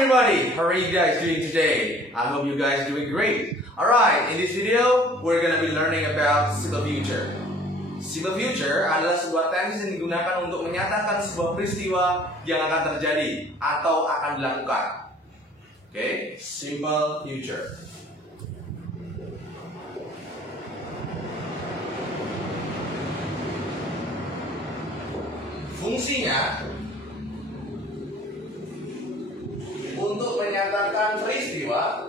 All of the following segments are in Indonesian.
everybody, how are you guys doing today? I hope you guys are doing great. Alright, in this video, we're gonna be learning about simple future. Simple future adalah sebuah tense yang digunakan untuk menyatakan sebuah peristiwa yang akan terjadi atau akan dilakukan. Oke, simple future. Fungsinya untuk menyatakan peristiwa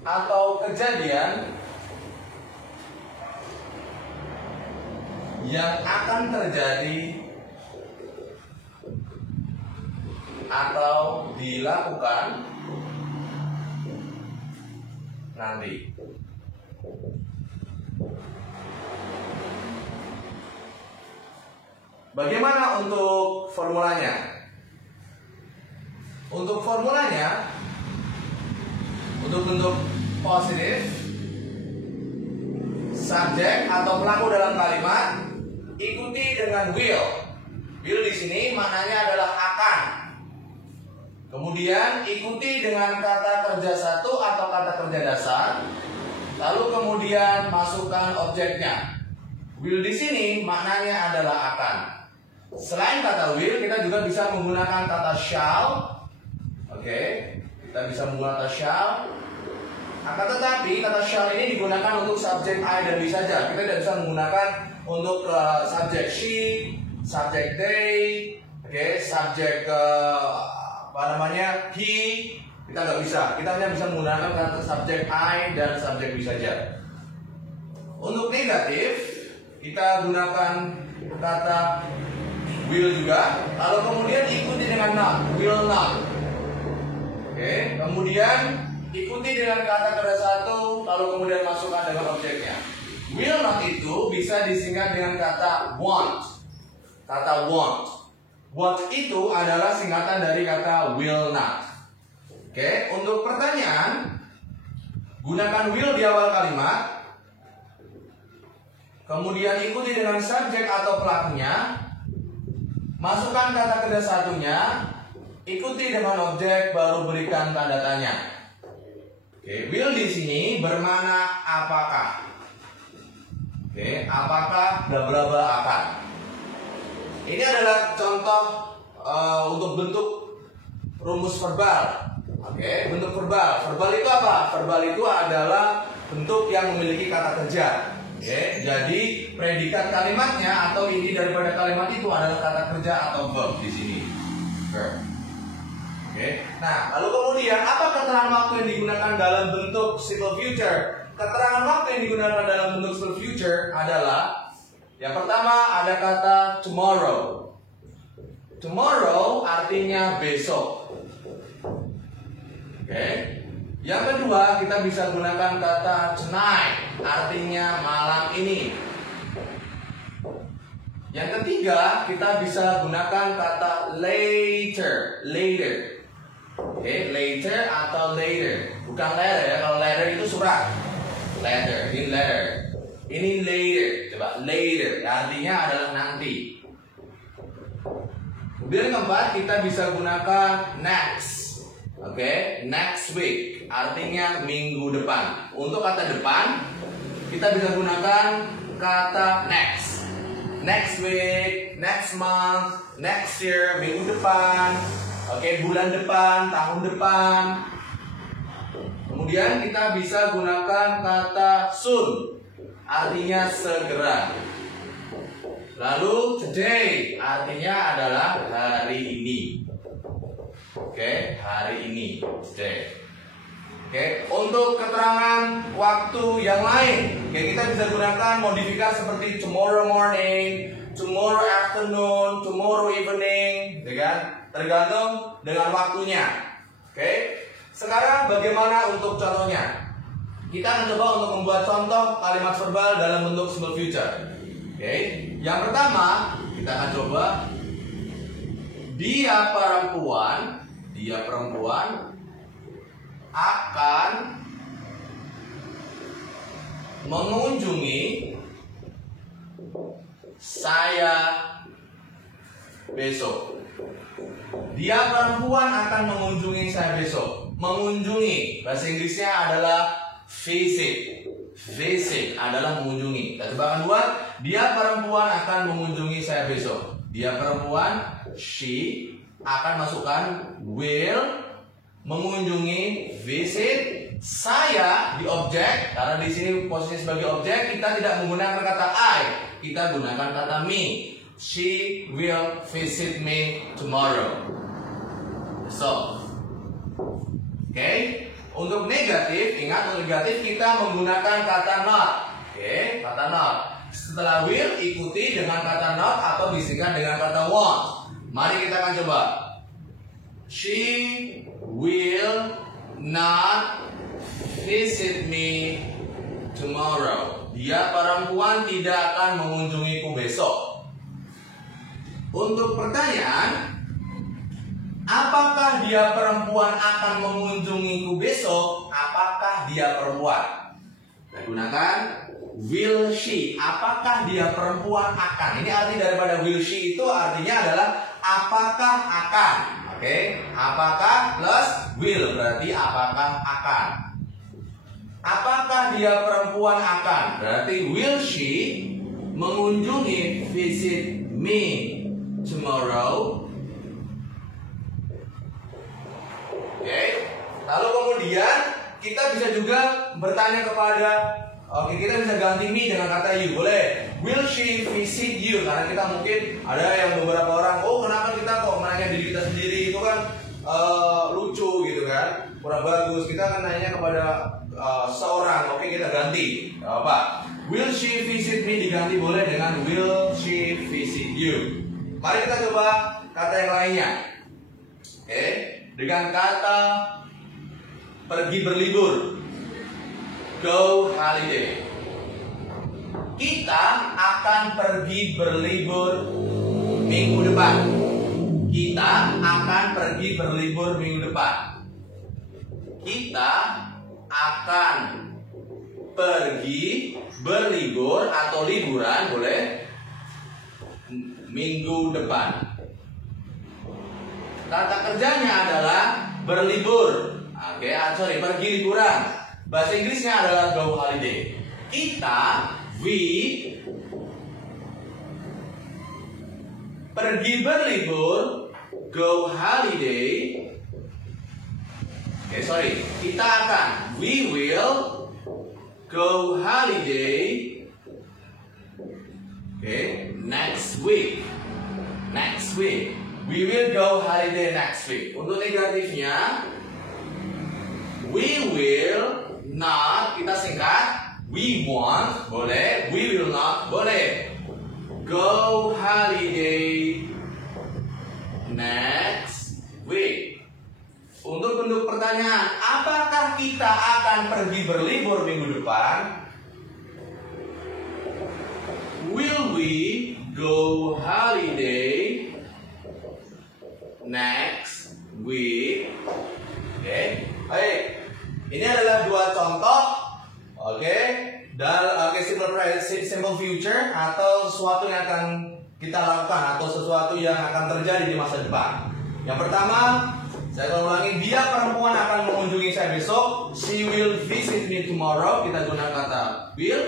atau kejadian yang akan terjadi atau dilakukan nanti. Bagaimana untuk formulanya? Untuk formulanya, untuk bentuk positif, subjek atau pelaku dalam kalimat, ikuti dengan will. Will di sini maknanya adalah akan. Kemudian ikuti dengan kata kerja satu atau kata kerja dasar. Lalu kemudian masukkan objeknya. Will di sini maknanya adalah akan. Selain kata will, kita juga bisa menggunakan kata shall. Oke, kita bisa menggunakan kata shall. Akan tetapi kata shall ini digunakan untuk subjek I dan we saja. Kita tidak bisa menggunakan untuk subjek she, subjek they, subjek he. Kita nggak bisa. Kita hanya bisa menggunakan kata subjek I dan subjek we saja. Untuk negatif, kita gunakan kata will juga, lalu kemudian ikuti dengan not, will not. Kemudian ikuti dengan kata kerja satu, lalu kemudian masukkan dengan objeknya. Will not itu bisa disingkat dengan kata want. Kata want. Want itu adalah singkatan dari kata will not. Untuk pertanyaan, gunakan will di awal kalimat, kemudian ikuti dengan subjek atau pelakunya, masukkan kata kerja satunya, ikuti dengan objek, baru berikan tanda tanya. Will di sini bermakna apakah. Apakah bla bla bla akan. Ini adalah contoh untuk bentuk rumus verbal. Bentuk verbal. Verbal itu apa? Verbal itu adalah bentuk yang memiliki kata kerja. Jadi predikat kalimatnya atau inti daripada kalimat itu adalah kata kerja atau verb di sini. Nah, lalu kemudian apa keterangan waktu yang digunakan dalam bentuk simple future? Keterangan waktu yang digunakan dalam bentuk simple future adalah yang pertama ada kata tomorrow. Tomorrow artinya besok. Yang kedua, kita bisa gunakan kata tonight, artinya malam ini. Yang ketiga, kita bisa gunakan kata later, later. Later atau later. Bukan letter ya, kalau letter itu surat. Letter, ini letter. Ini later, coba later, artinya adalah nanti. Kemudian keempat, kita bisa gunakan next. Next week artinya minggu depan. Untuk kata depan kita bisa gunakan kata next. Next week, next month, next year, minggu depan, bulan depan, tahun depan. Kemudian kita bisa gunakan kata soon, artinya segera. Lalu today artinya adalah hari ini. Hari ini, today. Untuk keterangan waktu yang lain, kita bisa gunakan modifikasi seperti tomorrow morning, tomorrow afternoon, tomorrow evening, tergantung dengan waktunya. Sekarang bagaimana untuk contohnya? Kita akan coba untuk membuat contoh kalimat verbal dalam bentuk simple future. Yang pertama, kita akan coba dia perempuan akan mengunjungi saya besok. Dia perempuan akan mengunjungi saya besok. Mengunjungi, bahasa Inggrisnya adalah visit. Visit adalah mengunjungi. Kita coba kedua, dia perempuan akan mengunjungi saya besok. Dia perempuan, she, akan masukkan will, mengunjungi, visit. Saya di objek, karena di sini posisi sebagai objek, kita tidak menggunakan kata I, kita gunakan kata me. She will visit me tomorrow. So, oke. Untuk negatif, ingat untuk negatif kita menggunakan kata not. Oke, kata not. Setelah will ikuti dengan kata not atau bisikan dengan kata want. Mari kita akan coba. She will not visit me tomorrow. Dia perempuan tidak akan mengunjungiku besok. Untuk pertanyaan, apakah dia perempuan akan mengunjungiku besok? Apakah dia perempuan? Kita gunakan will she. Apakah dia perempuan akan? Ini arti daripada will she itu artinya adalah apakah akan. Oke, apakah plus will berarti apakah akan. Apakah dia perempuan akan? Berarti will she mengunjungi visit me tomorrow. Oke. Lalu kemudian kita bisa juga bertanya kepada, kita bisa ganti me dengan kata you. Boleh. Will she visit you? Karena kita mungkin ada yang beberapa orang, kenapa kita kok menanya diri kita sendiri, itu kan lucu gitu kan, kurang bagus. Kita akan nanya kepada seorang. Oke, kita ganti. Apa? Will she visit me diganti boleh dengan will she visit you. Mari kita coba kata yang lainnya. Oke, dengan kata pergi berlibur, go holiday. Kita akan pergi berlibur minggu depan. Kita akan pergi berlibur minggu depan. Kita akan pergi berlibur atau liburan boleh minggu depan. Kata kerjanya adalah berlibur. Pergi liburan. Bahasa Inggrisnya adalah go holiday. We pergi berlibur, go holiday. Kita akan, we will go holiday. Next week. We will go holiday next week. Untuk negatifnya, we will not, kita singkat. We won't, boleh. We will not, boleh. Go holiday next week. Untuk bentuk pertanyaan, apakah kita akan pergi berlibur minggu depan? Will we go holiday next week? Baik. Ini adalah dua contoh. Simple future atau sesuatu yang akan kita lakukan atau sesuatu yang akan terjadi di masa depan. Yang pertama, saya akan ulangi, dia perempuan akan mengunjungi saya besok. She will visit me tomorrow. Kita gunakan kata will.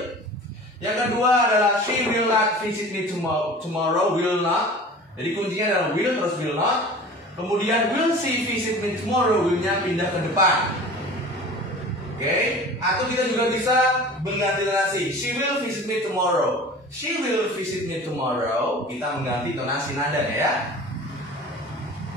Yang kedua adalah she will not visit me tomorrow. Will not. Jadi kuncinya adalah will terus will not. Kemudian will she visit me tomorrow. Will-nya pindah ke depan. Atau kita juga bisa mengganti tonasi. She will visit me tomorrow. She will visit me tomorrow. Kita mengganti tonasi nada ya.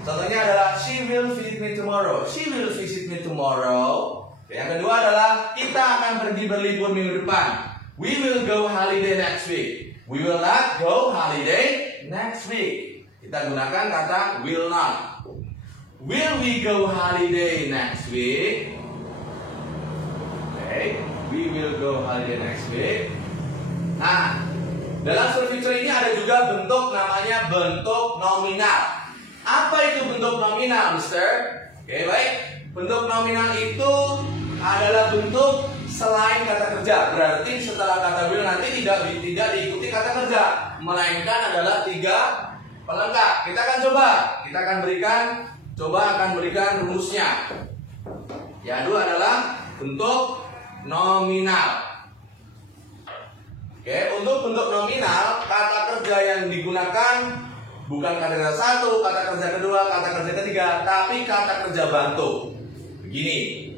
Contohnya adalah she will visit me tomorrow. She will visit me tomorrow. Yang kedua adalah kita akan pergi berlibur minggu depan. We will go holiday next week. We will not go holiday next week. Kita gunakan kata will not. Will we go holiday next week? We will go holiday next week. Nah, dalam short future ini ada juga bentuk namanya bentuk nominal. Apa itu bentuk nominal, Mister? Baik. Bentuk nominal itu adalah bentuk selain kata kerja. Berarti setelah kata will nanti tidak diikuti kata kerja, melainkan adalah 3 pelengkap. Kita akan berikan rumusnya. Yang kedua adalah bentuk nominal. Oke, untuk bentuk nominal, kata kerja yang digunakan bukan kata kerja 1, kata kerja kedua, kata kerja ketiga, tapi kata kerja bantu. Begini.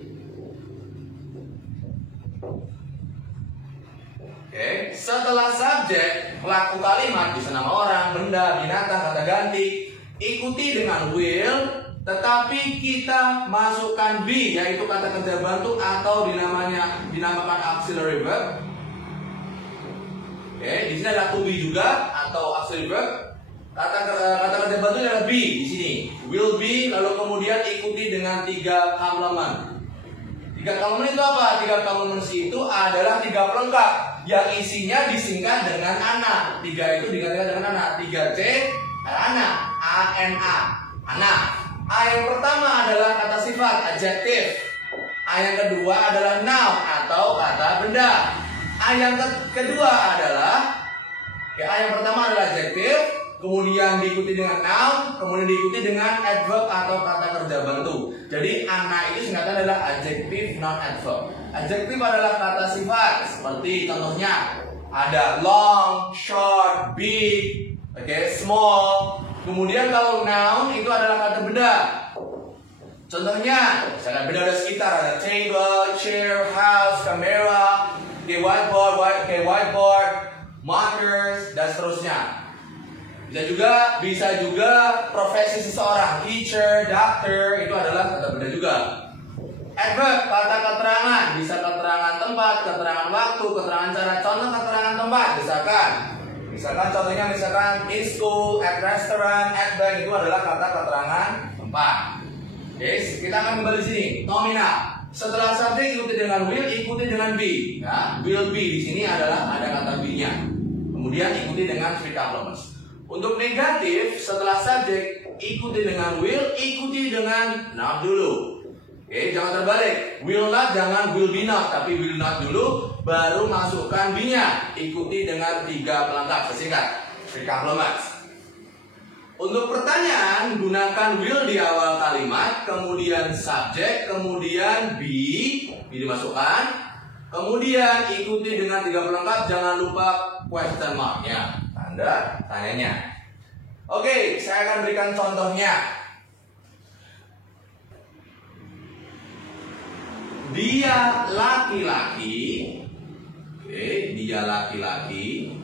Oke, setelah subjek, pelaku kalimat bisa nama orang, benda, binatang, kata ganti, ikuti dengan will, tetapi kita masukkan be, yaitu kata kerja bantu atau dinamakan auxiliary verb. Oke, di sini ada to be juga atau auxiliary verb. Kata kerja bantu adalah be di sini. Will be, lalu kemudian ikuti dengan 3 complement. 3 complement itu apa? 3 complement itu adalah 3 pelengkap yang isinya disingkat dengan anak. 3 itu digantikan dengan anak. 3C anak, A-N-A, anak. A yang pertama adalah kata sifat, adjective. A yang kedua adalah noun atau kata benda. A yang kedua adalah A yang pertama adalah adjective, kemudian diikuti dengan noun, kemudian diikuti dengan adverb atau kata kerja bantu. Jadi anak itu singkatan adalah adjective non adverb. Adjective adalah kata sifat, seperti contohnya ada long, short, big, small. Kemudian kalau noun itu adalah kata benda. Contohnya, misalkan benda ada sekitar, ada table, chair, house, kamera, whiteboard, markers, dan seterusnya. Bisa juga profesi seseorang, teacher, doctor, itu adalah kata benda juga. Adverb, kata keterangan, bisa keterangan tempat, keterangan waktu, keterangan cara. Contoh keterangan tempat, misalkan contohnya in school, at restaurant, at bank, itu adalah kata keterangan tempat. Oke, kita akan kembali di sini. Nominal. Setelah subjek ikuti dengan will, ikuti dengan be. Ya, will be di sini adalah ada kata be-nya. Kemudian ikuti dengan 3 complements. Untuk negatif, setelah subjek ikuti dengan will, ikuti dengan not dulu. Oke, jangan terbalik. Will not jangan will be not, tapi will not dulu, baru masukkan be-nya. Ikuti dengan 3 pelengkap sesingkat, 3 complements. Untuk pertanyaan, gunakan will di awal kalimat, kemudian subjek, kemudian be dimasukkan, kemudian ikuti dengan 3 pelengkap, jangan lupa question mark-nya, tanda tanyanya. Oke, saya akan berikan contohnya. Dia laki-laki, dia laki-laki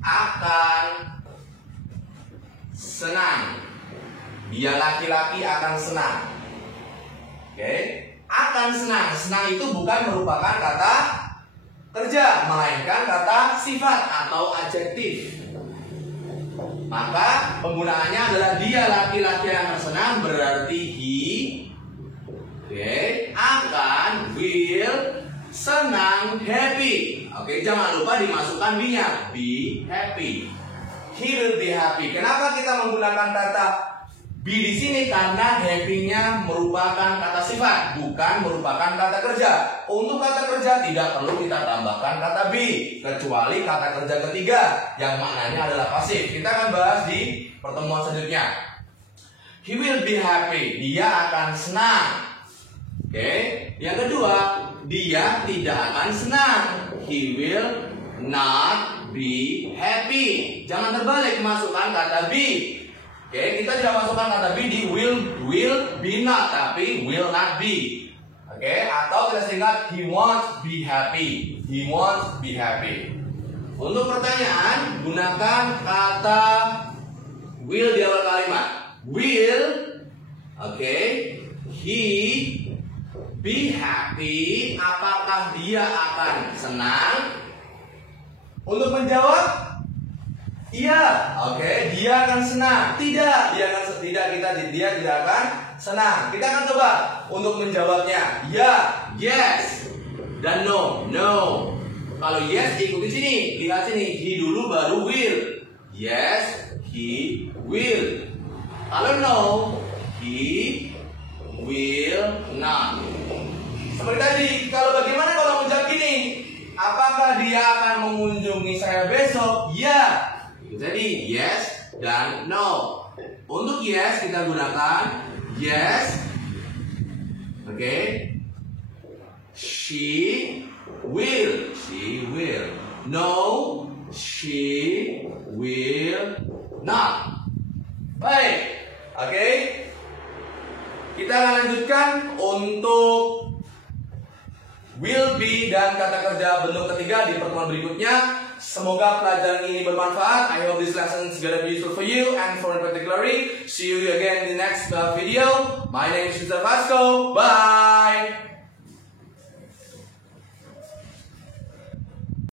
akan senang. Dia laki-laki akan senang. Akan senang. Senang itu bukan merupakan kata kerja, melainkan kata sifat atau adjektif. Maka penggunaannya adalah dia laki-laki akan senang, berarti he akan, will, senang, happy. Jangan lupa dimasukkan be-nya, be happy. He will be happy. Kenapa kita menggunakan kata be di sini? Karena happy-nya merupakan kata sifat, bukan merupakan kata kerja. Untuk kata kerja tidak perlu kita tambahkan kata be, kecuali kata kerja ketiga yang maknanya adalah pasif. Kita akan bahas di pertemuan selanjutnya. He will be happy. Dia akan senang. Yang kedua, dia tidak akan senang. He will not be happy. Jangan terbalik, masukkan kata be. Kita tidak masukkan kata be di will be not, tapi will not be. Atau kita singkat he won't be happy. He won't be happy. Untuk pertanyaan, gunakan kata will di awal kalimat. Will, he be happy. Apakah dia akan senang? Untuk menjawab, iya, dia akan senang. Tidak, dia tidak akan senang. Kita akan coba untuk menjawabnya. Ya, yes, dan no. Kalau yes ikuti sini, lihat sini. He dulu baru will. Yes, he will. Kalau no, he will not. Seperti tadi, bagaimana kalau menjawab gini? Apakah dia akan mengunjungi saya besok? Ya. Jadi yes dan no. Untuk yes kita gunakan yes. Oke. She will. She will. No, she will not. Baik. Oke. Kita akan lanjutkan untuk will be dan kata kerja bentuk ketiga di pertemuan berikutnya. Semoga pelajaran ini bermanfaat. I hope this lesson is gonna be useful for you and for particularly. See you again in the next video. My name is Mr. Vasco. Bye.